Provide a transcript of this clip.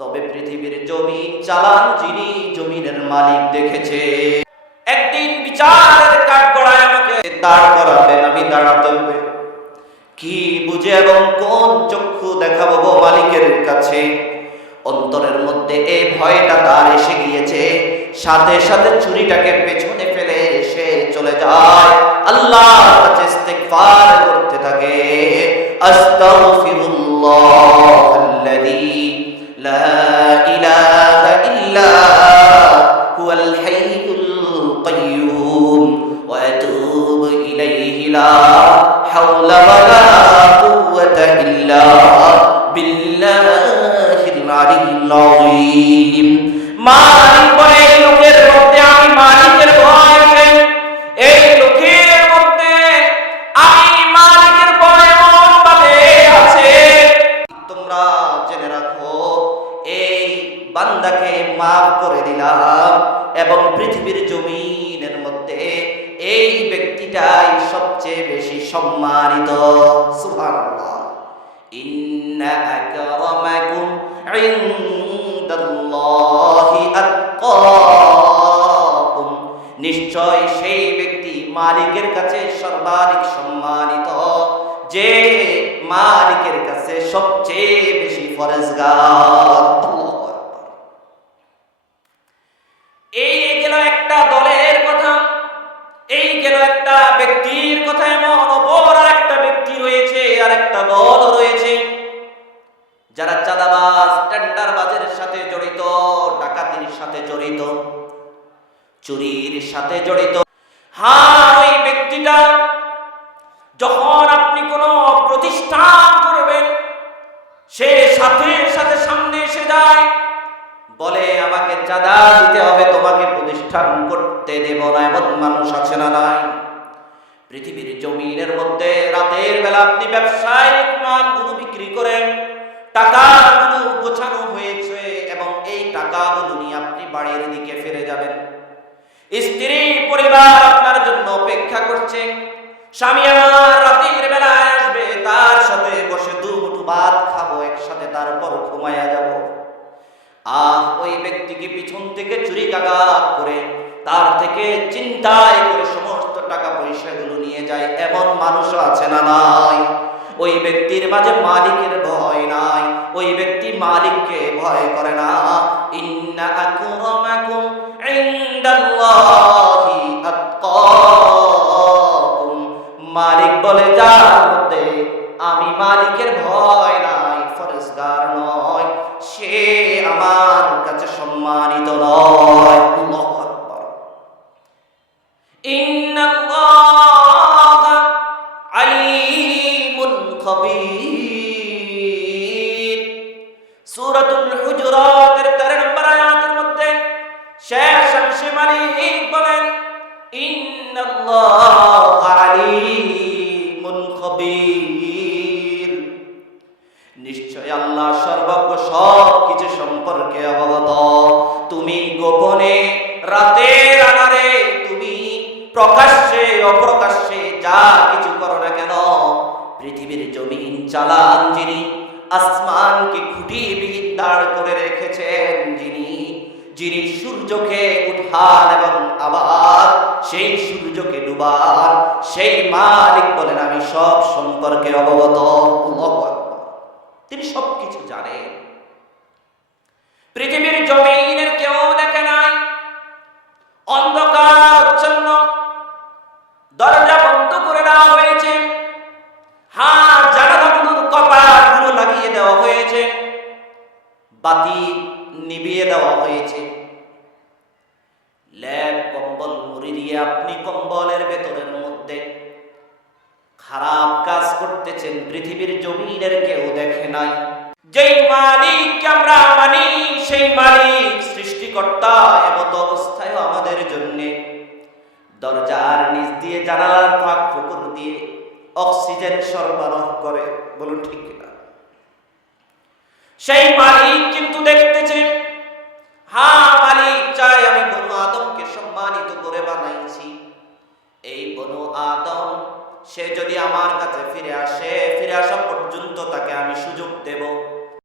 তবে পৃথিবীর জমিন চালান যিনি, জমিনের মালিক দেখেছে। একদিন বিচারের কাঠগড়ায় আমাকে দাঁড় করাবেন, আমি দাঁড়াতে হবে। কি বুঝে এবং কোন চক্ষু দেখাবো গো মালিকের কাছে? অন্তরের মধ্যে এই ভয়টা তার এসে গিয়েছে, সাথে সাথে ছুরিটাকে পেছনে ফেলে সে চলে যায়, আল্লাহর কাছে ইস্তিগফার করতে থাকে। আস্তাগফিরুল্লাহাল্লাযী লা ইলাহা ইল্লা হুয়াল হাইয়ুল কাইয়্যুম ওয়া আতুবু ইলাইহি লা হাওলা ওয়ালা কুওয়াতা ইল্লা বিল্লাহিল আলিয়্যিল আযীম। মালিক বলে, এই লোকের মধ্যে আমি মালিকের ভয় আছে, এই লোকের মধ্যে আমি মালিকের ভয় এমন ভাবে আছে। তোমরা জেনে রাখো, এই বান্দাকে মাফ করে দিলাম এবং পৃথিবীর জমিনের মধ্যে এই ব্যক্তিটাই সবচেয়ে বেশি সম্মানিত। সুবহানাল্লাহ। ইন্না আকরামাকুম ইনদাল্লাহি আতকাকুম, নিশ্চয় সেই ব্যক্তি মালিকের কাছে সর্বাধিক সম্মানিত যে মালিকের কাছে সবচেয়ে বেশি ফরজগার। এই গেল একটা দলের কথা, এই গেল একটা ব্যক্তির কথা। এমন অপর একটা ব্যক্তি রয়েছে, আর একটা দল রয়েছে যারা চাঁদাবাজ, টেন্ডারবাজের সাথে জড়িত, ডাকাতির সাথে জড়িত, চুরির সাথে জড়িত। হ্যাঁ, ওই ব্যক্তিটা যখন আপনি কোনো প্রতিষ্ঠান করবেন, সে সাথে সাথে সামনে এসে যায়, বলে আমাকে চাঁদা দিতে হবে, তোমাকে প্রতিষ্ঠান করতে দেব না। এমন মানুষ আছে না নাই? পৃথিবীর জমিনের মধ্যে রাতের বেলা আপনি ব্যবসায়িক মালগুলো বিক্রি করেন, টাকাগুলো গোছানো হয়েছে এবং এই টাকাগুলো নিয়ে আপনি বাড়ির দিকে ফিরে যাবেন। স্ত্রী পরিবার আপনার জন্য অপেক্ষা করছে, স্বামী আমার রাতের বেলায় আসবে, তার সাথে বসে দুমুঠো ভাত খাবো একসাথে, তারপর ঘুমায়া যাব। ওই ব্যক্তিকে পিছন থেকে ছুরিকাঘাত করে তার থেকে চিন্তায় করে সমস্ত টাকা পয়সাগুলো নিয়ে যায়। এমন মানুষও আছে না নাই? ওই ব্যক্তির মাঝে মালিকের ভয় নাই, ওই ব্যক্তি মালিককে ভয় করে না। ইন্না আকরামাকুম ইনদাল্লাহি আতকাকুম, মালিক বলে যার মধ্যে আমি মালিকের ভয় নাই, ফরজগার নয়, সে আমার কাছে সম্মানিত নয়। আল্লাহু আকবার। ইন্নাল্লাহা আলীমুন খবীর। সূরাতুল হুজুরাতের 13 নম্বর আয়াতের মধ্যে শেষ অংশে মালিক বলেন, ইন্নাল্লাহা আলীমুন খবীর, নিশ্চয় আল্লাহ সর্বজ্ঞ, সব কিছু সম্পর্কে অবগত। তুমি গোপনে, রাতের আধারে, তুমি প্রকাশ্যে অপ্রকাশ্যে যা কিছু করো না কেন, পৃথিবীর জমিন চালান যিনি, আসমানকে খুঁটিবিহীন দাঁড় করে রেখেছেন যিনি, যিনি সূর্যকে উঠান এবং আবার সেই সূর্যকে ডুবান, সেই মালিক বলেন আমি সব সম্পর্কে অবগত। আল্লাহু আকবার। তিনি সবকিছু জানেন। পৃথিবীর জমিনের কেউ দেখে নাই, অন্ধকারাচ্ছন্ন, দরজা বন্ধ করে দেওয়া হয়েছে, জানালাগুলোর কপাটগুলো লাগিয়ে দেওয়া হয়েছে, বাতি নিভিয়ে দেওয়া হয়েছে, লেপ কম্বল মুড়ি দিয়ে আপনি কম্বলের ভেতরের মধ্যে খারাপ কাজ করতেছেন। পৃথিবীর জমিনের কেউ দেখে নাই। যেই মালিককে আমরা মানি, সেই মালিক সৃষ্টিকর্তা এমত অবস্থায় আমাদের জন্য দরজার নিচ দিয়ে, জানালার ফাঁক ফোকর দিয়ে অক্সিজেন সরবরাহ করে। বলুন ঠিক কিনা? সেই মালিক কিন্তু দেখতে